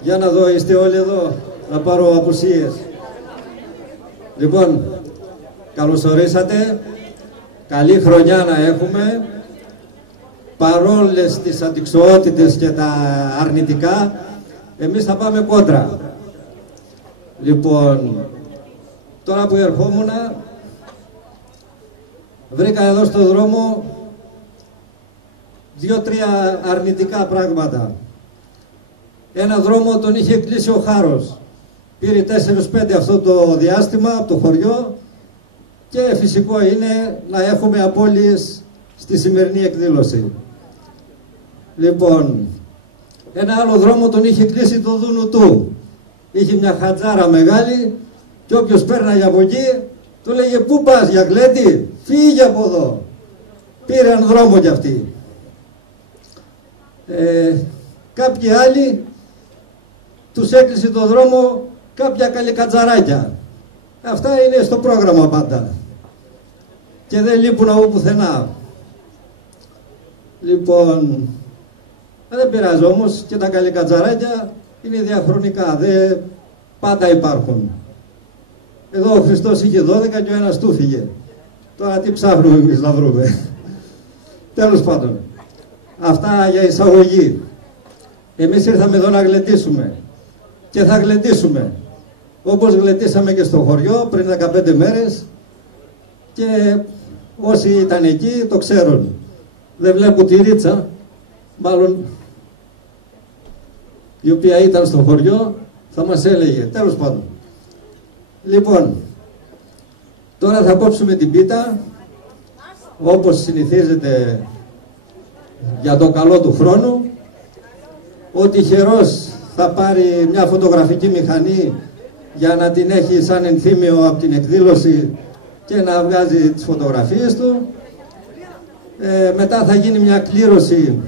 Για να δω, είστε όλοι εδώ, να πάρω απουσίες. Λοιπόν, καλωσορίσατε. Καλή χρονιά να έχουμε. Παρόλες τις αντιξοότητες και τα αρνητικά, εμείς θα πάμε κόντρα. Λοιπόν, τώρα που ερχόμουν, βρήκα εδώ στο δρόμο 2-3 αρνητικά πράγματα. Ένα δρόμο τον είχε κλείσει ο Χάρος. Πήρε 4-5 αυτό το διάστημα από το χωριό και φυσικό είναι να έχουμε απώλειες στη σημερινή εκδήλωση. Λοιπόν, ένα άλλο δρόμο τον είχε κλείσει το Δούνου του. Είχε μια χατζάρα μεγάλη και όποιος πέρναγε από εκεί του λέγε «Πού πας για Γλέντι, φύγε από εδώ». Πήρε έναν δρόμο κι αυτοί. Κάποιοι άλλοι τους έκλεισε το δρόμο κάποια καλικατζαράκια. Αυτά είναι στο πρόγραμμα πάντα και δεν λείπουν από πουθενά. Λοιπόν, δεν πειράζει όμως, και τα καλικατζαράκια είναι διαχρονικά, δεν πάντα υπάρχουν. Εδώ ο Χριστός είχε 12 και ο ένας του φύγε. Τώρα τι ψάχνουμε εμείς να βρούμε. Τέλος πάντων, αυτά για εισαγωγή. Εμείς ήρθαμε εδώ να γλεντήσουμε και θα γλεντήσουμε όπως γλεντήσαμε και στο χωριό πριν 15 μέρες και όσοι ήταν εκεί το ξέρουν. Δεν βλέπω τη Ρίτσα, μάλλον η οποία ήταν στο χωριό, θα μας έλεγε. Τέλος πάντων. Λοιπόν, τώρα θα κόψουμε την πίτα όπως συνηθίζεται για το καλό του χρόνου. Ο τυχερός θα πάρει μια φωτογραφική μηχανή για να την έχει σαν ενθύμιο από την εκδήλωση και να βγάζει τις φωτογραφίες του. Μετά θα γίνει μια κλήρωση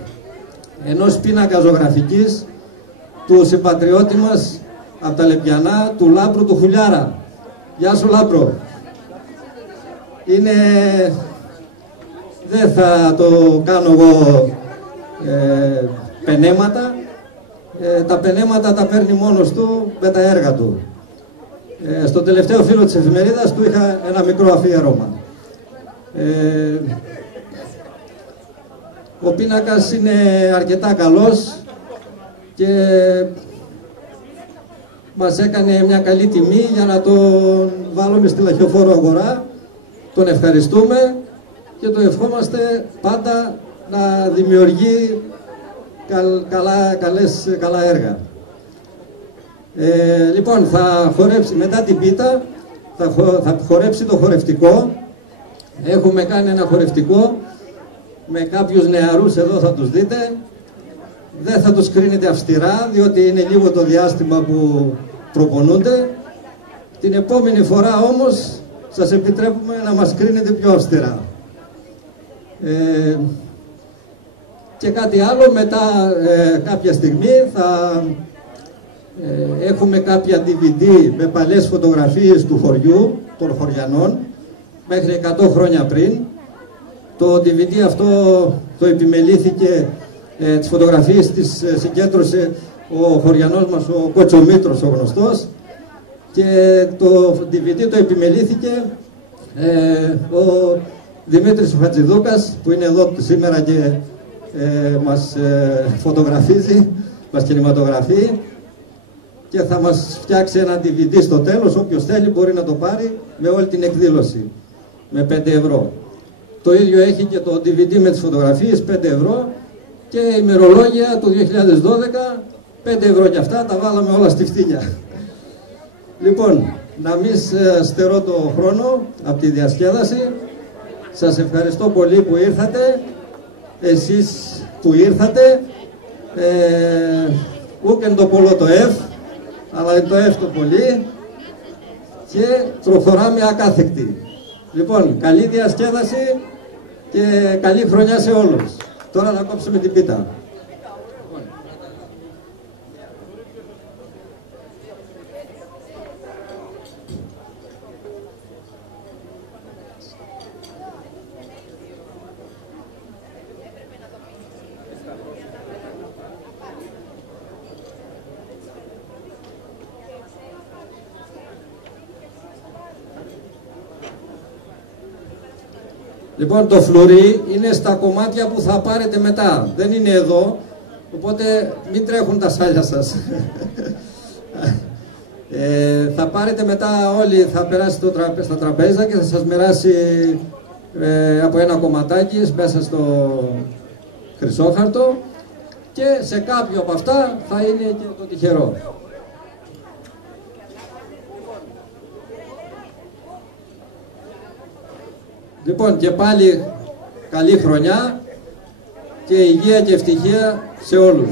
ενός πίνακα ζωγραφικής του συμπατριώτη μας από τα Λεπιανά, του Λάμπρου του Χουλιάρα. Γεια σου Λάμπρο. Είναι... δεν θα το κάνω εγώ πενέματα. Τα πενέματα τα παίρνει μόνος του με τα έργα του. Στο τελευταίο φύλλο της εφημερίδας του είχα ένα μικρό αφιέρωμα. Ο πίνακας είναι αρκετά καλός και μας έκανε μια καλή τιμή για να τον βάλουμε στη Λαχιοφόρο Αγορά. Τον ευχαριστούμε και το ευχόμαστε πάντα να δημιουργεί καλά έργα. Λοιπόν, θα χορέψει μετά την πίτα, θα χορέψει το χορευτικό. Έχουμε κάνει ένα χορευτικό με κάποιους νεαρούς, εδώ θα τους δείτε. Δεν θα τους κρίνετε αυστηρά, διότι είναι λίγο το διάστημα που προπονούνται. Την επόμενη φορά όμως σας επιτρέπουμε να μας κρίνετε πιο αυστηρά. Και κάτι άλλο, μετά κάποια στιγμή θα έχουμε κάποια DVD με παλιές φωτογραφίες του χωριού, των χωριανών, μέχρι 100 χρόνια πριν. Το DVD αυτό το επιμελήθηκε, τις φωτογραφίες τις συγκέντρωσε ο χωριανός μας, ο Κοτσομήτρος ο γνωστός, και το DVD το επιμελήθηκε ο Δημήτρης Χατζηδούκας, που είναι εδώ σήμερα και μας φωτογραφίζει, μας κινηματογραφεί, και θα μας φτιάξει ένα DVD στο τέλος. Όποιος θέλει μπορεί να το πάρει με όλη την εκδήλωση με 5 ευρώ. Το ίδιο έχει και το DVD με τις φωτογραφίες, 5 ευρώ, και ημερολόγια του 2012, 5 ευρώ και αυτά, τα βάλαμε όλα στη φτύνια. Λοιπόν, να μην στερώ το χρόνο από τη διασκέδαση. Σας ευχαριστώ πολύ που ήρθατε, εσείς που ήρθατε, ούκεν το πολλό το F, αλλά το F το πολύ, και προχωράμε ακάθεκτη. Λοιπόν, καλή διασκέδαση και καλή χρονιά σε όλους. Τώρα θα κόψουμε την πίτα. Λοιπόν, το φλουρί είναι στα κομμάτια που θα πάρετε μετά. Δεν είναι εδώ, οπότε μην τρέχουν τα σάλια σας. Θα πάρετε μετά όλοι, θα περάσει στα τραπέζα και θα σας μοιράσει από ένα κομματάκι μέσα στο χρυσόχαρτο και σε κάποιο από αυτά θα είναι και το τυχερό. Λοιπόν, και πάλι καλή χρονιά και υγεία και ευτυχία σε όλους.